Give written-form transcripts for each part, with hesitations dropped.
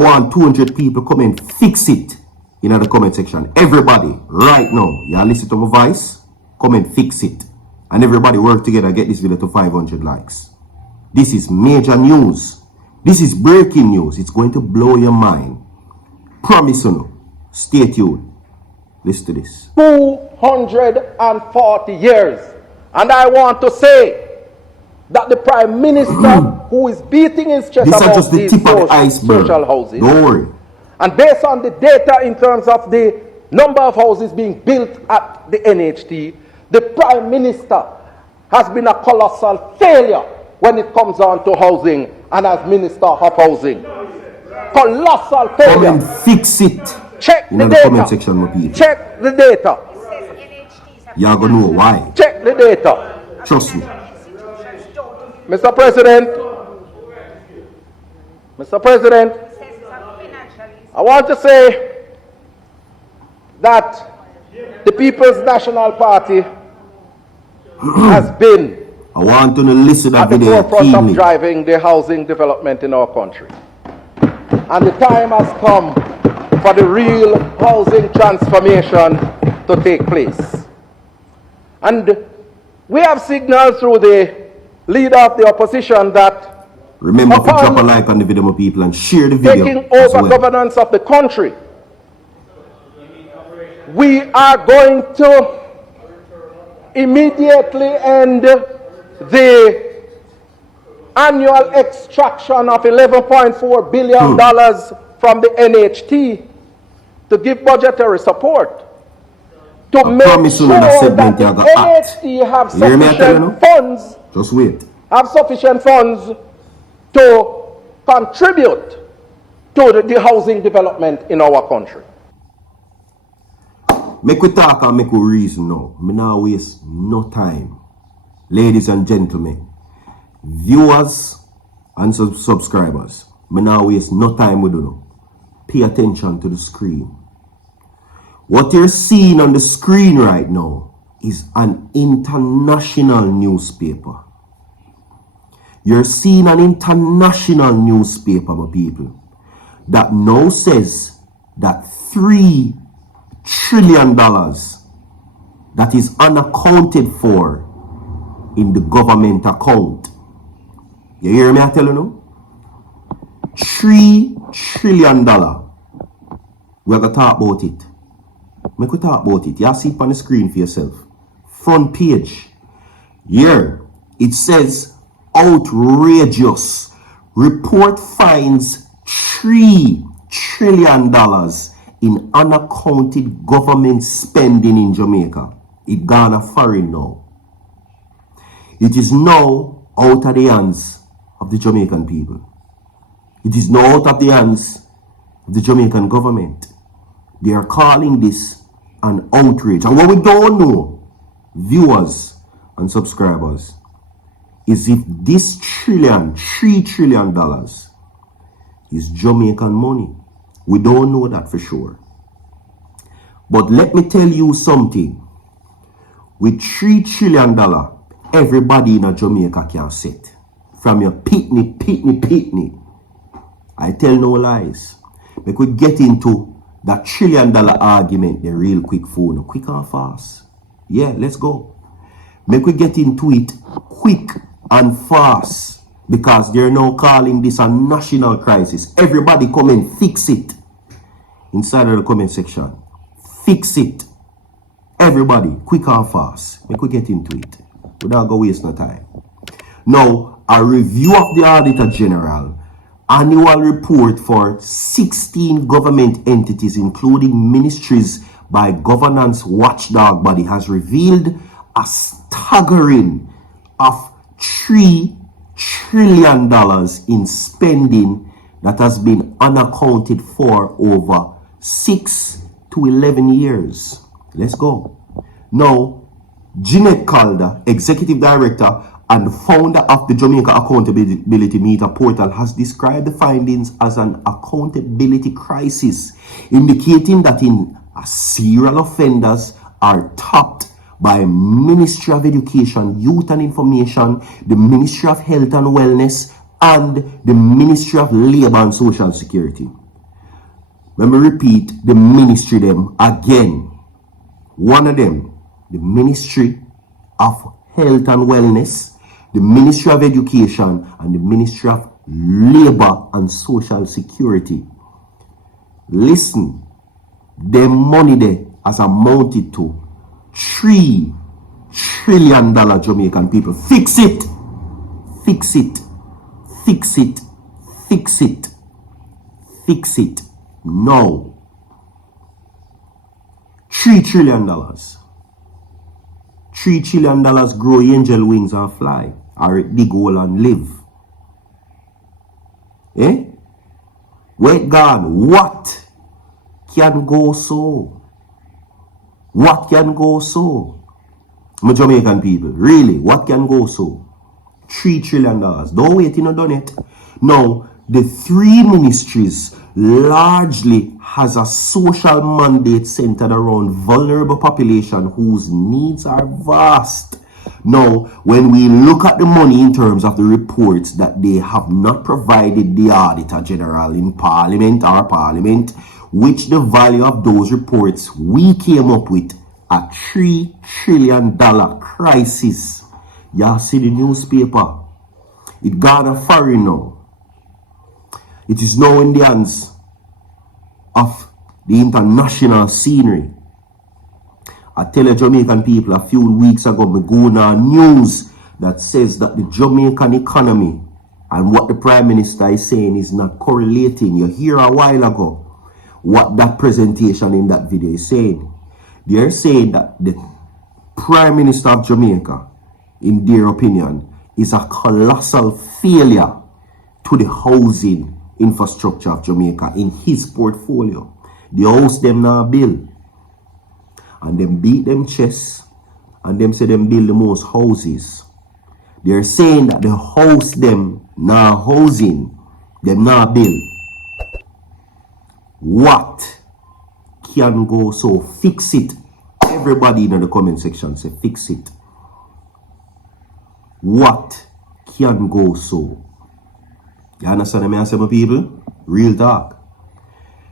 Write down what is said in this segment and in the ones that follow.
I want 200 people come and fix it in the comment section. Everybody, right now, you listen to my voice, come and fix it. And everybody work together, get this video to 500 likes. This is major news. This is breaking news. It's going to blow your mind. Promise you. Stay tuned. Listen to this. 240 years. And I want to say that the Prime Minister who is beating his chest about just the these tip of the iceberg. social houses. Don't worry. And based on the data in terms of the number of houses being built at the NHT, the Prime Minister has been a colossal failure when it comes on to housing and as Minister of Housing. Colossal failure. Come and fix it. Check the data. Comment section, my people. Check the data. You're going to know why. Check the data. Trust me. Mr. President, I want to say that the People's National Party has been I want to listen to that at the video forefront keenly. of driving the housing development in our country. And the time has come for the real housing transformation to take place. And we have signaled through the leader of the opposition that remember to drop a like on the video, my people, and share the video. Taking over governance of the country, we are going to immediately end the annual extraction of $11.4 billion from the NHT to give budgetary support to make sure that the NHT have sufficient funds. Just wait. Have sufficient funds to contribute to the housing development in our country. Make we talk and make we reason now. Me now waste no time. Ladies and gentlemen, viewers and subscribers, me now waste no time with you. Pay attention to the screen. What you're seeing on the screen right now is an international newspaper. You're seeing an international newspaper, my people, that now says that $3 trillion that is unaccounted for in the government account. You hear me? I tell you now? $3 trillion. We're going to talk about it. Make we talk about it. You see it on the screen for yourself. Front page. Here, it says, outrageous. Report finds $3 trillion in unaccounted government spending in Jamaica. It gone a foreign now. It is now out of the hands of the Jamaican people. It is now out of the hands of the Jamaican government. They are calling this an outrage. And what we don't know, viewers and subscribers, is if this $3 trillion is Jamaican money. We don't know that for sure. But let me tell you something. With $3 trillion, everybody in Jamaica can sit. From your pitney. I tell no lies. We could get into that $1 trillion argument the real quick phone. Quick and fast. Yeah, let's go. Make we get into it quick and fast. Because they're now calling this a national crisis. Everybody come and fix it. Inside of the comment section. Fix it. Everybody, quick and fast. Make we get into it. Without go waste no time. Now, a review of the Auditor General annual report for 16 government entities, including ministries by governance watchdog body, has revealed a staggering of $3 trillion in spending that has been unaccounted for over 6 to 11 years. Let's go. Now, Jeanette Calder, Executive Director and founder of the Jamaica Accountability Meter portal, has described the findings as an accountability crisis, indicating that serial offenders are topped by Ministry of Education, Youth and Information, the Ministry of Health and Wellness, and the Ministry of Labor and Social Security. Let me repeat the ministry them again. One of them, the Ministry of Health and Wellness, the Ministry of Education, and the Ministry of Labor and Social Security. Listen, the money there has amounted to $3 trillion Jamaican people. Fix it. Fix it. Fix it. Fix it. Fix it. No. $3 trillion. $3 trillion grow angel wings and fly. Or it dig hole and live. Eh? Wait, God, what can go so? What can go so? My Jamaican people, really, what can go so? $3 trillion. Don't wait, you know, done it. Now, the three ministries largely has a social mandate centered around vulnerable population whose needs are vast. Now, when we look at the money in terms of the reports that they have not provided the Auditor General in Parliament, which the value of those reports we came up with a $3 trillion crisis. Y'all see the newspaper. It got a foreign now. It is now in the hands of the international scenery. I tell the Jamaican people a few weeks ago, me go on news that says that the Jamaican economy and what the Prime Minister is saying is not correlating. You hear a while ago what that presentation in that video is saying. They're saying that the Prime Minister of Jamaica, in their opinion, is a colossal failure to the housing infrastructure of Jamaica in his portfolio. The house them now build. And them beat them chest and them say them build the most houses. They're saying that the house them now housing, them now build. What can go so? Fix it. Everybody in the comment section say fix it. What can go so? You understand me, I say, my people? Real talk.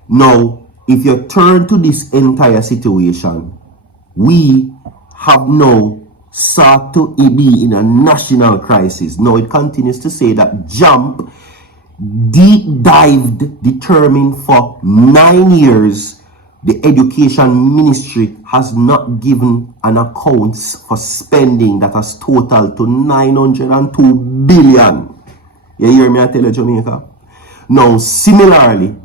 Now, if you turn to this entire situation, we have now sought to be in a national crisis. Now, it continues to say that JAMP deep dived, determined for 9 years, the Education Ministry has not given an account for spending that has totaled to 902 billion. You hear me? I tell you, Jamaica. Now, similarly,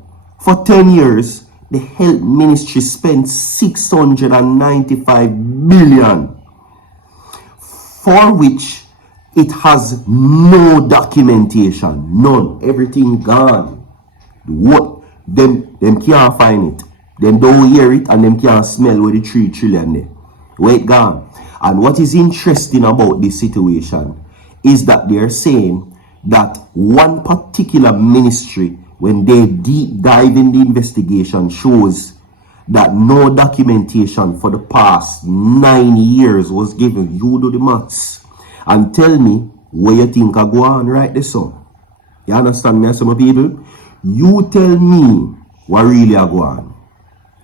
for 10 years, the Health Ministry spent 695 billion, for which it has no documentation, none. Everything gone. What? Them can't find it. Them don't hear it and them can't smell where the 3 trillion there. Wait, gone. And what is interesting about this situation is that they're saying that one particular ministry, when they deep dive in the investigation, shows that no documentation for the past 9 years was given. You do the maths and tell me where you think I go on right this up. You understand me, some people? You tell me what really I go on.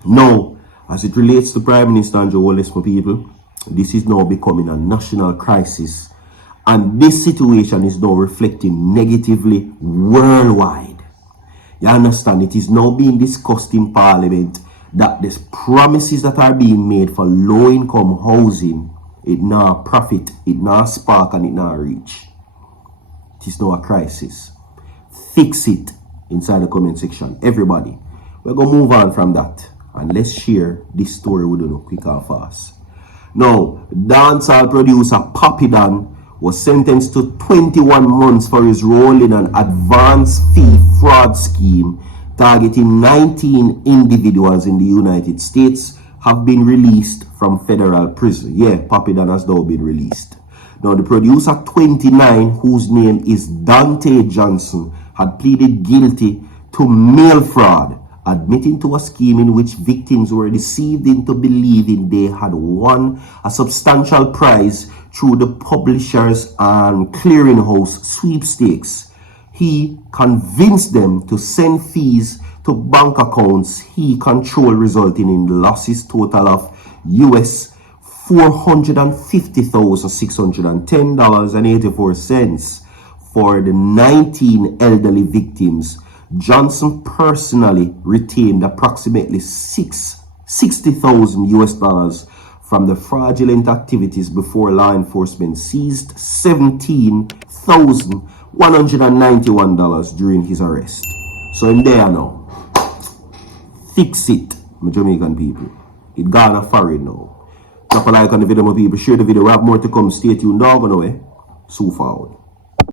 Now, as it relates to Prime Minister Andrew Holness, my people, this is now becoming a national crisis. And this situation is now reflecting negatively worldwide. You understand? It is now being discussed in Parliament that the promises that are being made for low-income housing, it now profit, it now spark, and it now reach. It is now a crisis. Fix it inside the comment section. Everybody, we're going to move on from that. And let's share this story with you quick and fast. Now, dancehall producer Papi Dan was sentenced to 21 months for his role in an advance fee fraud scheme targeting 19 individuals in the United States, have been released from federal prison. Yeah, Papi Dan has now been released. Now, the producer, 29, whose name is Dante Johnson, had pleaded guilty to mail fraud, admitting to a scheme in which victims were deceived into believing they had won a substantial prize through the publishers and clearinghouse sweepstakes. he convinced them to send fees to bank accounts he controlled, resulting in losses total of US $450,610.84 for the 19 elderly victims. Johnson personally retained approximately $60,000 US from the fraudulent activities before law enforcement seized $17,191 during his arrest. So in there now. Fix it, my Jamaican people. It gone foreign now. Drop a like on the video, my people. Share the video. We have more to come. Stay tuned. Now, go away. So forward.